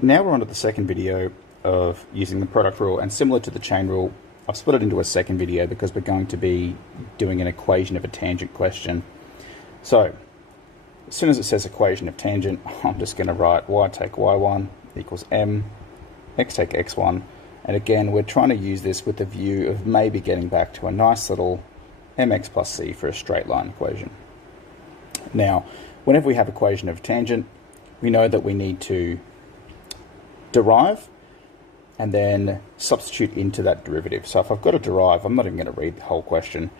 Now we're on to the second video of using the product rule, and similar to the chain rule, I've split it into a second video because we're going to be doing an equation of a tangent question. So as soon as it says equation of tangent, I'm just going to write y take y1 equals m, x take x1, and again we're trying to use this with the view of maybe getting back to a nice little mx plus c for a straight line equation. Now, whenever we have equation of tangent, we know that we need to derive and then substitute into that derivative. So if I've got to derive, I'm not even going to read the whole question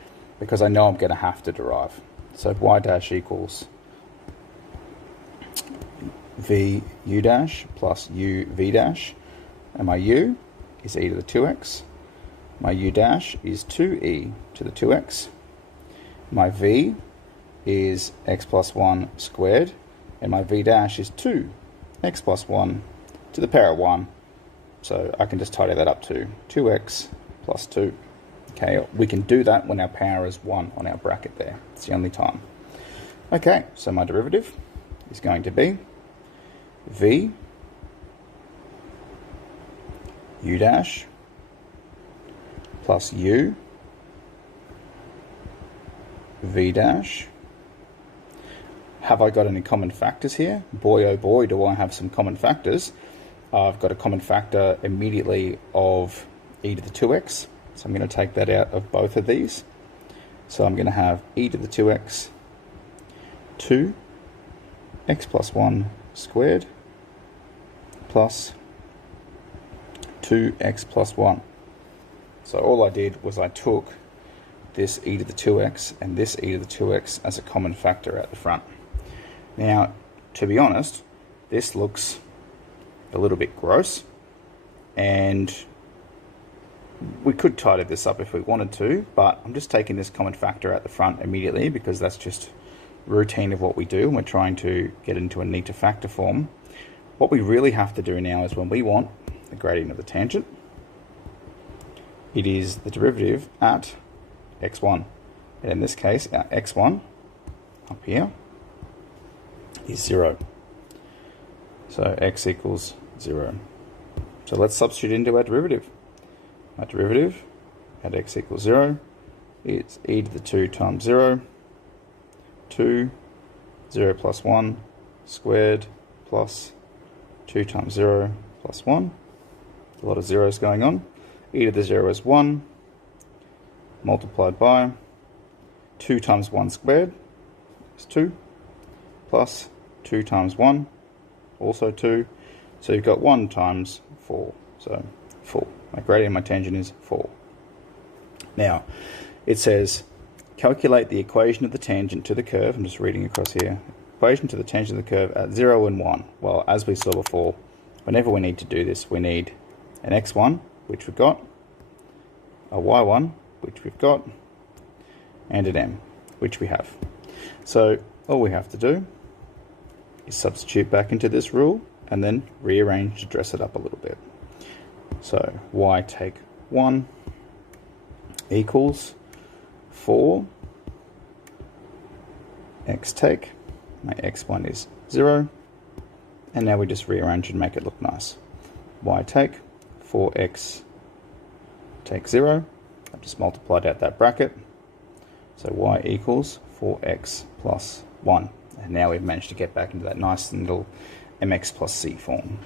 because I know I'm going to have to derive. So y dash equals v u dash plus u v dash, and my u is e to the 2x, my u dash is 2e to the 2x, my v is x plus 1 squared, and my v dash is 2x plus 1 to the power of 1. So I can just tidy that up to 2x plus 2. Okay, we can do that when our power is 1 on our bracket there. It's the only time. Okay, so my derivative is going to be v u dash plus u v dash. Have I got any common factors here? Boy oh boy, do I have some common factors. I've got a common factor immediately of e to the 2x, so I'm going to take that out of both of these. So I'm going to have e to the 2x 2 x plus 1 squared plus 2x plus 1. So all I did was I took this e to the 2x and this e to the 2x as a common factor at the front. Now, to be honest, this looks a little bit gross, and we could tidy this up if we wanted to, but I'm just taking this common factor at the front immediately because that's just routine of what we do, and we're trying to get into a neater factor form. What we really have to do now is when we want the gradient of the tangent, it is the derivative at x1, and in this case our x1 up here is 0. So x equals 0. So let's substitute into our derivative. Our derivative at x equals 0 is e to the 2 times 0, 2, 0 plus 1 squared plus 2 times 0 plus 1. A lot of zeros going on. E to the 0 is 1 multiplied by 2 times 1 squared is 2 plus 2 times 1, also 2. So you've got 1 times 4, so 4. My gradient of my tangent is 4. Now, it says, calculate the equation of the tangent to the curve. I'm just reading across here. Equation to the tangent of the curve at 0 and 1. Well, as we saw before, whenever we need to do this, we need an x1, which we've got, a y1, which we've got, and an m, which we have. So all we have to do is substitute back into this rule and then rearrange to dress it up a little bit. So y take 1 equals 4 x take, my x1 is 0, and now we just rearrange and make it look nice. Y take 4x take 0, I've just multiplied out that bracket, so y equals 4x plus 1. And now we've managed to get back into that nice little mx plus c form.